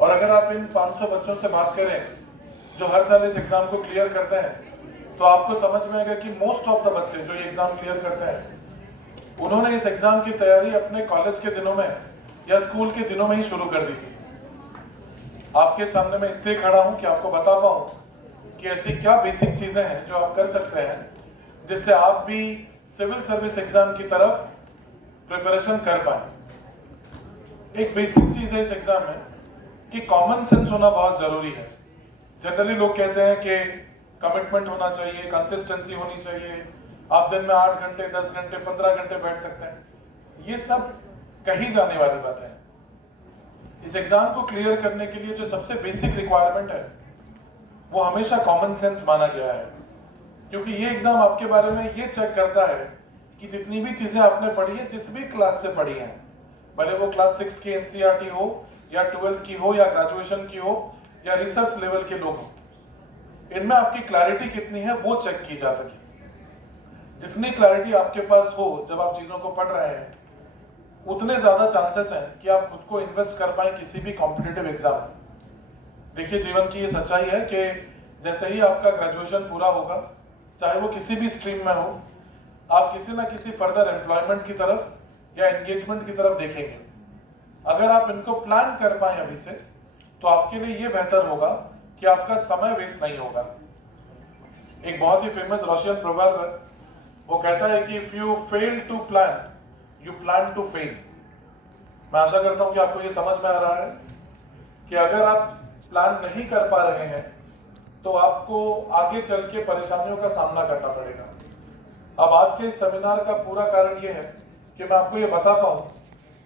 और अगर आप इन 500 बच्चों से बात करें जो हर साल इस एग्जाम को क्लियर करते हैं, तो आपको समझ में आएगा कि मोस्ट ऑफ द बच्चे जो ये एग्जाम क्लियर करते हैं, उन्होंने इस एग्जाम की तैयारी अपने कॉलेज के दिनों में या स्कूल के दिनों में ही शुरू कर दी थी। आपके सामने मैं इसलिए खड़ा हूं कि आपको बता पाऊं कि ऐसी क्या बेसिक चीजें हैं जो आप कर सकते हैं जिससे आप भी सिविल सर्विस एग्जाम की तरफ प्रिपरेशन कर पाए। एक बेसिक चीज है इस एग्जाम में कि कॉमन सेंस होना बहुत जरूरी है। जनरली लोग कहते हैं कि कमिटमेंट होना चाहिए, कंसिस्टेंसी होनी चाहिए, आप दिन में 8 घंटे 10 घंटे 15 घंटे बैठ सकते हैं। ये सब कही जाने वाली बात है। इस एग्जाम को क्लियर करने के लिए जो सबसे बेसिक रिक्वायरमेंट है वो हमेशा कॉमन सेंस माना गया है, क्योंकि ये एग्जाम आपके बारे में ये चेक करता है कि जितनी भी चीजें आपने पढ़ी है, जिस भी क्लास से पढ़ी हैं, भले वो क्लास 6 की एनसीईआरटी हो या 12th की हो या ग्रेजुएशन की हो या रिसर्च लेवल के लोग हो, इनमें आपकी क्लैरिटी कितनी है वो चेक की जा सके। जितनी क्लैरिटी आपके पास हो जब आप चीजों को पढ़ रहे हैं, उतने ज्यादा चांसेस हैं कि आप खुद को इन्वेस्ट कर पाए किसी भी कॉम्पिटिटिव एग्जाम में। देखिए, जीवन की ये सच्चाई है कि जैसे ही आपका ग्रेजुएशन पूरा होगा, चाहे वो किसी भी स्ट्रीम में हो, आप किसी ना किसी फर्दर एम्प्लॉयमेंट की तरफ या एंगेजमेंट की तरफ देखेंगे। अगर आप इनको प्लान कर पाए अभी से, तो आपके लिए ये बेहतर होगा कि आपका समय वेस्ट नहीं होगा। एक बहुत ही फेमस रशियन प्रोवर्ब है, वो कहता है कि if you fail to plan you plan to fail. मैं आशा करता हूं कि आपको ये समझ में आ रहा है कि अगर आप प्लान नहीं कर पा रहे हैं तो आपको आगे चल के परेशानियों का सामना करना पड़ेगा। अब आज के इस सेमिनार का पूरा कारण ये है कि मैं आपको ये बता पाऊं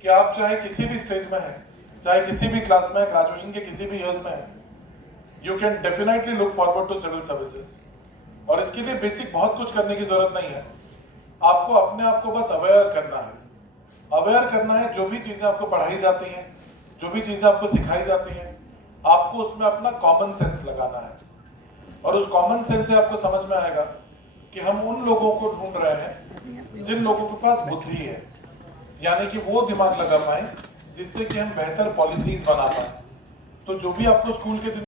कि आप चाहे किसी भी स्टेज में हैं, चाहे किसी भी क्लास में, ग्रेजुएशन के किसी भी ईयर्स में हैं, you can definitely look forward to civil services. और इसके लिए बेसिक बहुत कुछ करने की जरूरत नहीं है। आपको अपने आप को बस अवेयर करना है। अवेयर करना है जो भी चीजें आपको पढ़ाई जाती हैं, जो भी चीजें आपको सिखाई जाती हैं, आपको उसमें अपना कॉमन सेंस लगाना है। और उस कॉमन सेंस से आपको समझ में आएगा कि हम उन लोगों को ढूंढ रहे हैं जिन लोगों के पास बुद्धि है, यानी कि वो दिमाग लगा पाए जिससे कि हम बेहतर पॉलिसीज बना पाए। तो जो भी आपको स्कूल के